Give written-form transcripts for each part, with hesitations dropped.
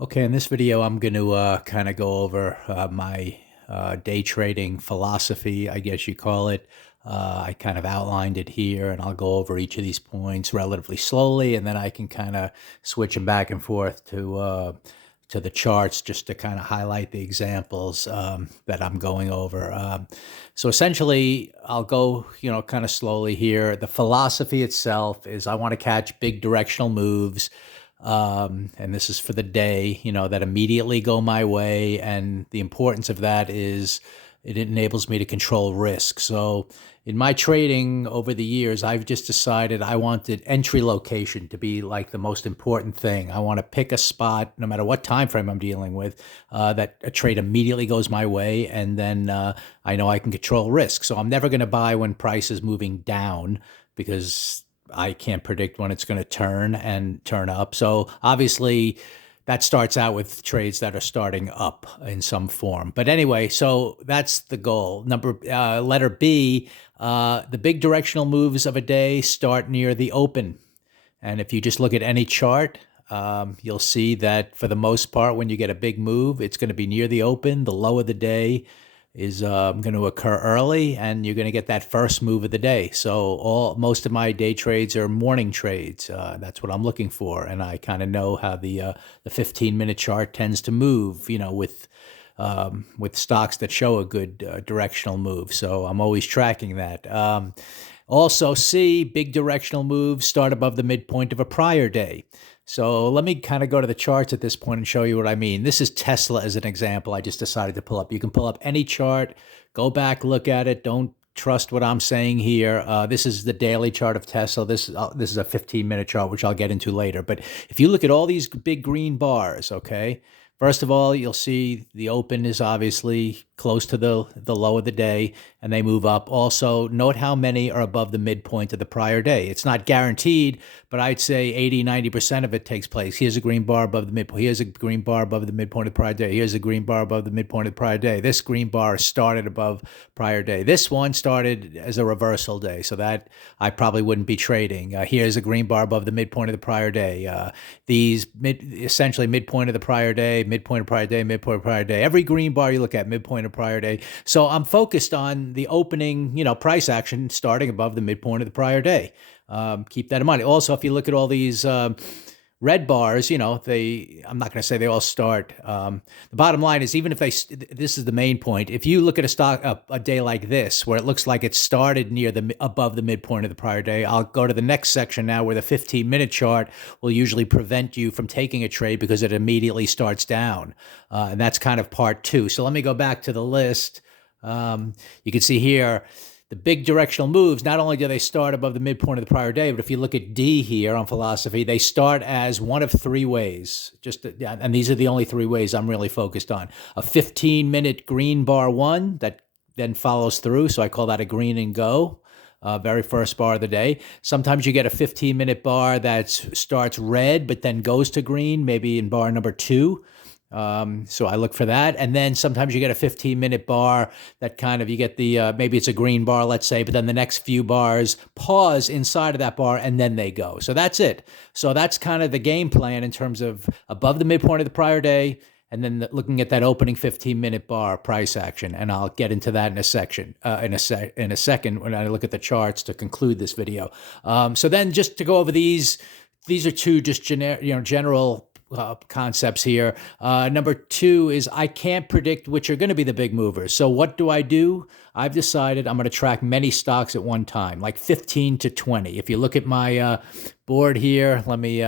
Okay, in this video, I'm going to kind of go over my day trading philosophy, I guess you call it. I kind of outlined it here, and I'll go over each of these points relatively slowly, and then I can kind of switch them back and forth to the charts just to kind of highlight the examples that I'm going over. So essentially, I'll go, kind of slowly here. The philosophy itself is I want to catch big directional moves, and this is for the day, that immediately go my way. And the importance of that is it enables me to control risk. So in my trading over the years, I've just decided I wanted entry location to be like the most important thing. I want to pick a spot, no matter what time frame I'm dealing with, that a trade immediately goes my way, and then I know I can control risk. So I'm never going to buy when price is moving down because I can't predict when it's going to turn and turn up. So obviously, that starts out with trades that are starting up in some form. But anyway, so that's the goal. Letter B, the big directional moves of a day start near the open. And if you just look at any chart, you'll see that for the most part, when you get a big move, it's going to be near the open. The low of the day is going to occur early, and you're going to get that first move of the day. So most of my day trades are morning trades. That's what I'm looking for, and I kind of know how the 15-minute chart tends to move. With stocks that show a good directional move. So I'm always tracking that. Also, C, big directional moves start above the midpoint of a prior day. So let me kind of go to the charts at this point and show you what I mean. This is Tesla as an example. I just decided to pull up. You can pull up any chart, go back, look at it. Don't trust what I'm saying here. This is the daily chart of Tesla. This is a 15-minute chart, which I'll get into later. But if you look at all these big green bars, okay, first of all, you'll see the open is obviously close to the low of the day, and they move up. Also, note how many are above the midpoint of the prior day. It's not guaranteed, but I'd say 80-90% of it takes place. Here's a green bar above the midpoint. Here's a green bar above the midpoint of the prior day. Here's a green bar above the midpoint of the prior day. This green bar started above prior day. This one started as a reversal day, so that I probably wouldn't be trading. Here's a green bar above the midpoint of the prior day. Essentially midpoint of the prior day, midpoint of prior day, midpoint of prior day. Every green bar you look at, midpoint of prior day. So I'm focused on the opening, price action starting above the midpoint of the prior day. Keep that in mind. Also, if you look at all these red bars, I'm not going to say they all start. The bottom line is, even if this is the main point. If you look at a stock a day like this, where it looks like it started above the midpoint of the prior day, I'll go to the next section now, where the 15-minute chart will usually prevent you from taking a trade because it immediately starts down, and that's kind of part two. So let me go back to the list. You can see here, the big directional moves, not only do they start above the midpoint of the prior day, but if you look at D here on philosophy, they start as one of three ways. And these are the only three ways I'm really focused on. A 15-minute green bar one that then follows through, so I call that a green and go. Very first bar of the day. Sometimes you get a 15-minute bar that starts red but then goes to green, maybe in bar number two. So I look for that. And then sometimes you get a 15-minute bar that kind of, you get maybe it's a green bar, let's say, but then the next few bars pause inside of that bar and then they go. So that's it. So that's kind of the game plan in terms of above the midpoint of the prior day, and then looking at that opening 15-minute bar price action. And I'll get into that in a second when I look at the charts to conclude this video. So then just to go over these are two just general concepts here. Number two is I can't predict which are going to be the big movers. So what do? I've decided I'm going to track many stocks at one time, like 15 to 20. If you look at my board here, let me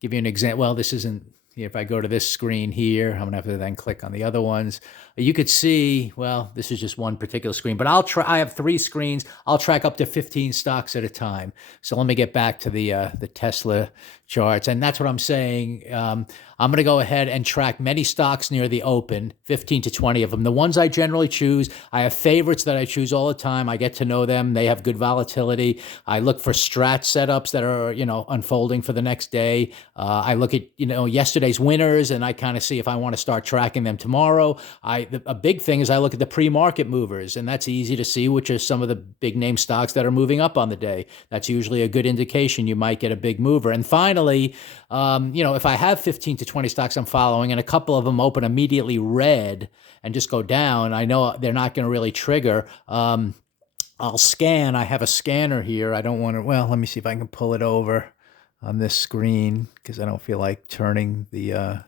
give you an example. Well, this isn't. If I go to this screen here, I'm going to have to then click on the other ones. You could see, well, this is just one particular screen, but I have three screens. I'll track up to 15 stocks at a time. So let me get back to the Tesla charts. And that's what I'm saying. I'm going to go ahead and track many stocks near the open, 15 to 20 of them. The ones I generally choose, I have favorites that I choose all the time. I get to know them. They have good volatility. I look for strat setups that are, unfolding for the next day. I look at, yesterday yesterday's winners, and I kind of see if I want to start tracking them tomorrow. A big thing is I look at the pre-market movers, and that's easy to see, which are some of the big name stocks that are moving up on the day. That's usually a good indication you might get a big mover. And finally, if I have 15 to 20 stocks I'm following and a couple of them open immediately red and just go down, I know they're not going to really trigger. I'll scan. I have a scanner here. I don't want to, well, let me see if I can pull it over on this screen because I don't feel like turning the,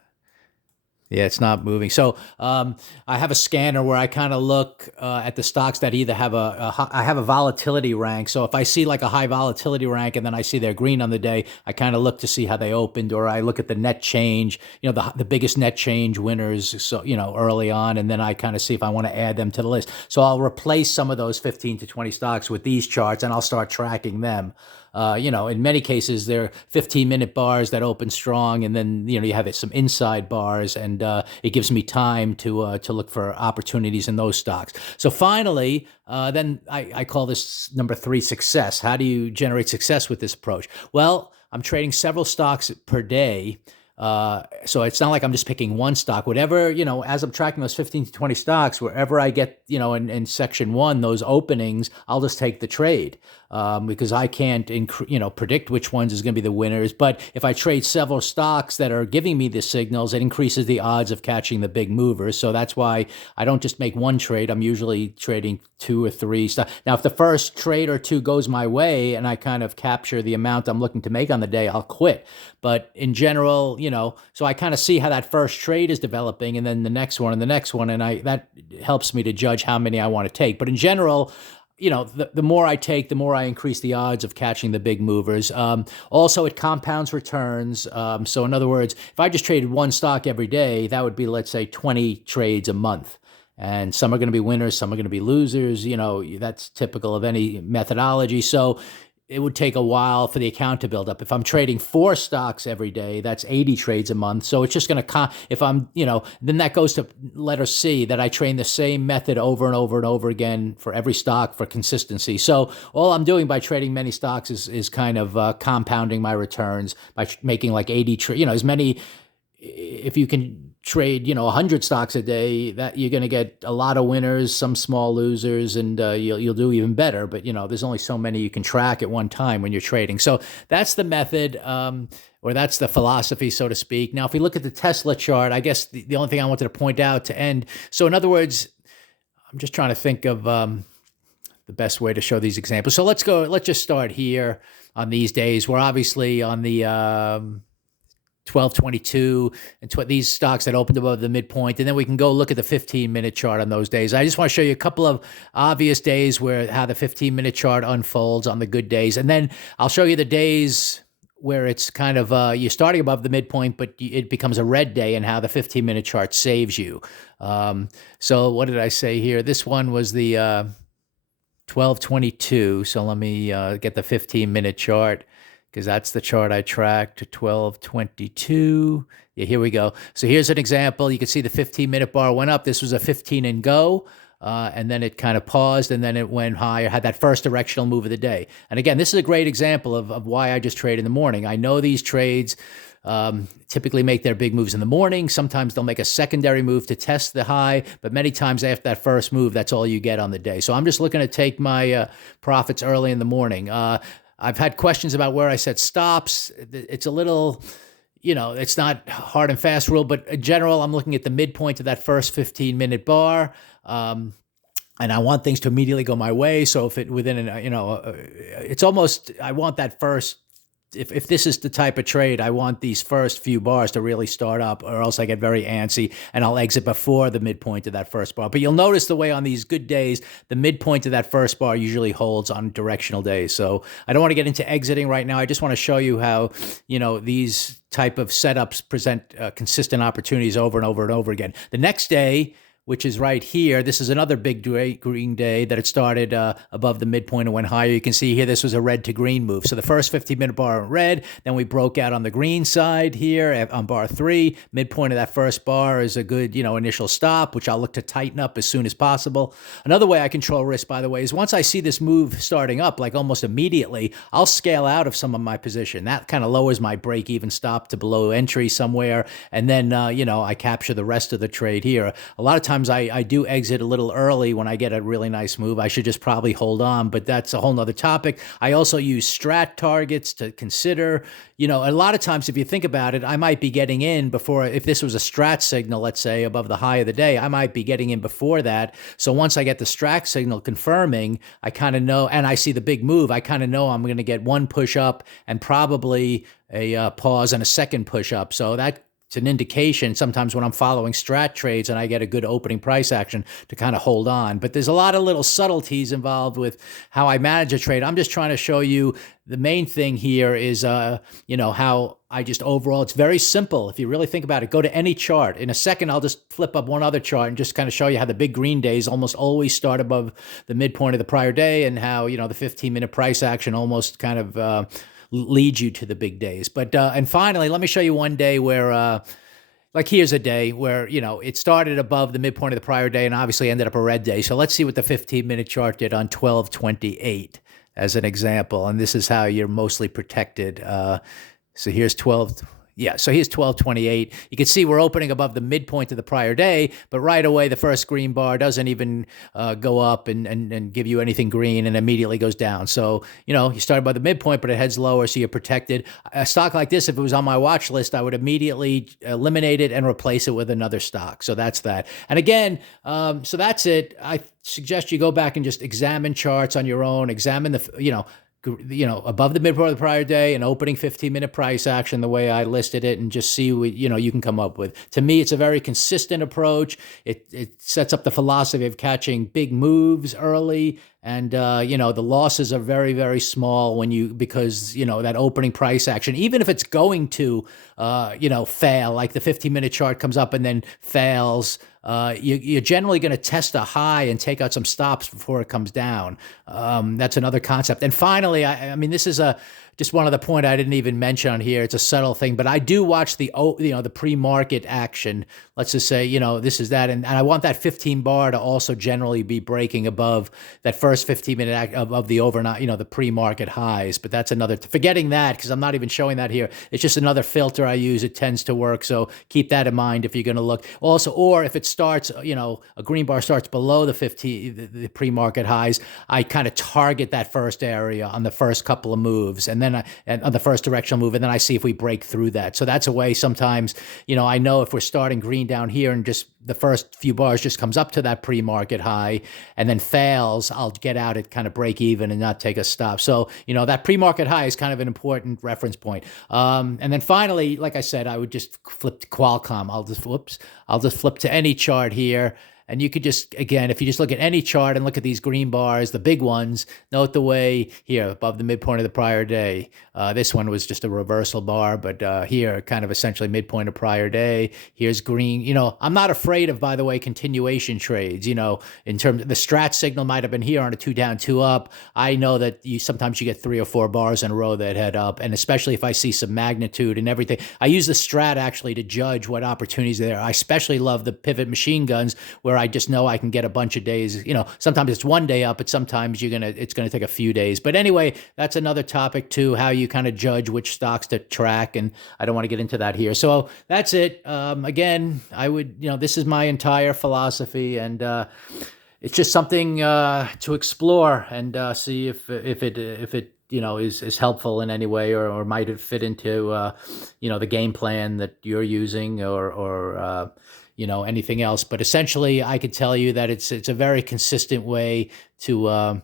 yeah, it's not moving. So I have a scanner where I kind of look at the stocks that either have I have a volatility rank. So if I see like a high volatility rank and then I see they're green on the day, I kind of look to see how they opened, or I look at the net change, the biggest net change winners, so, early on, and then I kind of see if I want to add them to the list. So I'll replace some of those 15 to 20 stocks with these charts and I'll start tracking them. In many cases, they're 15-minute bars that open strong, and then you have some inside bars, and it gives me time to look for opportunities in those stocks. So finally, then I call this number 3 success. How do you generate success with this approach? Well, I'm trading several stocks per day. So it's not like I'm just picking one stock. Whatever, as I'm tracking those 15 to 20 stocks, wherever I get, in section 1, those openings, I'll just take the trade. Because I can't, predict which ones is going to be the winners. But if I trade several stocks that are giving me the signals, it increases the odds of catching the big movers. So that's why I don't just make one trade. I'm usually trading 2 or 3 stocks. Now, if the first trade or 2 goes my way and I kind of capture the amount I'm looking to make on the day, I'll quit. But in general, so I kind of see how that first trade is developing, and then the next one and the next one, and that helps me to judge how many I want to take. But in general, the more I take, the more I increase the odds of catching the big movers. Also, it compounds returns. So in other words, if I just traded one stock every day, that would be, let's say, 20 trades a month. And some are going to be winners, some are going to be losers. That's typical of any methodology. So it would take a while for the account to build up. If I'm trading 4 stocks every day, that's 80 trades a month. So it's just going to, if I'm, then that goes to letter C, that I train the same method over and over and over again for every stock for consistency. So all I'm doing by trading many stocks is kind of compounding my returns by making like 80, as many, if you can trade, 100 stocks a day, that you're going to get a lot of winners, some small losers, and you'll do even better. But, there's only so many you can track at one time when you're trading. So that's the method, or that's the philosophy, so to speak. Now, if we look at the Tesla chart, I guess the only thing I wanted to point out to end. So in other words, I'm just trying to think of the best way to show these examples. So let's just start here on these days. We're obviously on the 1222 and these stocks that opened above the midpoint, and then we can go look at the 15-minute chart on those days. I just want to show you a couple of obvious days how the 15-minute chart unfolds on the good days, and then I'll show you the days where it's kind of you're starting above the midpoint, but it becomes a red day, and how the 15-minute chart saves you. So what did I say here? This one was the 1222. So let me get the 15-minute chart, because that's the chart I tracked, 1222. Yeah, here we go. So here's an example. You can see the 15-minute bar went up. This was a 15 and go, and then it kind of paused, and then it went higher, had that first directional move of the day. And again, this is a great example of why I just trade in the morning. I know these trades typically make their big moves in the morning. Sometimes they'll make a secondary move to test the high, but many times after that first move, that's all you get on the day. So I'm just looking to take my profits early in the morning. I've had questions about where I set stops. It's a little, it's not hard and fast rule, but in general, I'm looking at the midpoint of that first 15-minute bar. And I want things to immediately go my way. So if it within it's almost, I want that first, if this is the type of trade, I want these first few bars to really start up, or else I get very antsy and I'll exit before the midpoint of that first bar. But you'll notice the way on these good days, the midpoint of that first bar usually holds on directional days. So I don't want to get into exiting right now. I just want to show you how, these type of setups present consistent opportunities over and over and over again. The next day, which is right here. This is another big green day that it started above the midpoint and went higher. You can see here this was a red to green move. So the first 15-minute bar in red, then we broke out on the green side here on bar 3. Midpoint of that first bar is a good, initial stop, which I'll look to tighten up as soon as possible. Another way I control risk, by the way, is once I see this move starting up, like almost immediately, I'll scale out of some of my position. That kind of lowers my break-even stop to below entry somewhere, and then, I capture the rest of the trade here. A lot of times I do exit a little early when I get a really nice move. I should just probably hold on, but that's a whole nother topic. I also use strat targets to consider. A lot of times, if you think about it, I might be getting in before, if this was a strat signal, let's say, above the high of the day, I might be getting in before that. So once I get the strat signal confirming, I kind of know, and I see the big move, I kind of know I'm going to get one push up and probably a pause and a second push up. So that's an indication sometimes when I'm following strat trades and I get a good opening price action to kind of hold on. But there's a lot of little subtleties involved with how I manage a trade. I'm just trying to show you the main thing here is, how I just overall, it's very simple. If you really think about it, go to any chart. In a second, I'll just flip up one other chart and just kind of show you how the big green days almost always start above the midpoint of the prior day, and how, the 15-minute price action almost kind of lead you to the big days. But and finally, let me show you one day where like here's a day where, it started above the midpoint of the prior day and obviously ended up a red day. So let's see what the 15-minute chart did on 12/28 as an example. And this is how you're mostly protected. So here's 12. Yeah, so here's 12/28. You can see we're opening above the midpoint of the prior day, but right away the first green bar doesn't even go up and give you anything green, and immediately goes down. So, you started by the midpoint, but it heads lower, so you're protected. A stock like this, if it was on my watch list, I would immediately eliminate it and replace it with another stock. So that's that. And again, so that's it. I suggest you go back and just examine charts on your own, examine the, above the midpoint of the prior day, an opening 15-minute price action, the way I listed it, and just see what, you can come up with. To me, it's a very consistent approach. It sets up the philosophy of catching big moves early. And, the losses are very, very small because that opening price action, even if it's going to, fail, like the 15-minute chart comes up and then fails, you're generally going to test a high and take out some stops before it comes down. That's another concept. And finally, I mean, this is just one other point I didn't even mention on here. It's a subtle thing, but I do watch the pre-market action. Let's just say, this is that. And I want that 15 bar to also generally be breaking above that first 15-minute of the overnight, the pre-market highs. But that's forgetting that, because I'm not even showing that here. It's just another filter I use. It tends to work. So keep that in mind if you're going to look. Also, or if it starts, a green bar starts below the pre-market highs, I kind of target that first area on the first couple of moves, and then on the first directional move, and then I see if we break through that. So that's a way sometimes, I know if we're starting green down here and just the first few bars just comes up to that pre-market high and then fails, I'll get out at kind of break even and not take a stop. So, that pre-market high is kind of an important reference point. And then finally, like I said, I would just flip to Qualcomm. I'll just flip to any chart here. And you could just, again, if you just look at any chart and look at these green bars, the big ones, note the way here above the midpoint of the prior day. This one was just a reversal bar, but here kind of essentially midpoint of prior day. Here's green. I'm not afraid of, by the way, continuation trades. In terms of the strat signal might have been here on a 2 down, 2 up. I know that sometimes you get 3 or 4 bars in a row that head up, and especially if I see some magnitude and everything. I use the strat actually to judge what opportunities are there. I especially love the pivot machine guns, where I just know I can get a bunch of days. Sometimes it's one day up, but sometimes it's gonna take a few days. But anyway, that's another topic too, how you kind of judge which stocks to track, and I don't want to get into that here. So that's it. Again, I would, this is my entire philosophy, and it's just something to explore and see if it is helpful in any way, or might it fit into the game plan that you're using, or anything else. But essentially, I could tell you that it's a very consistent way to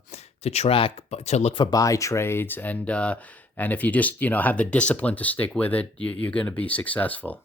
track, to look for buy trades, and if you just have the discipline to stick with it, you're going to be successful.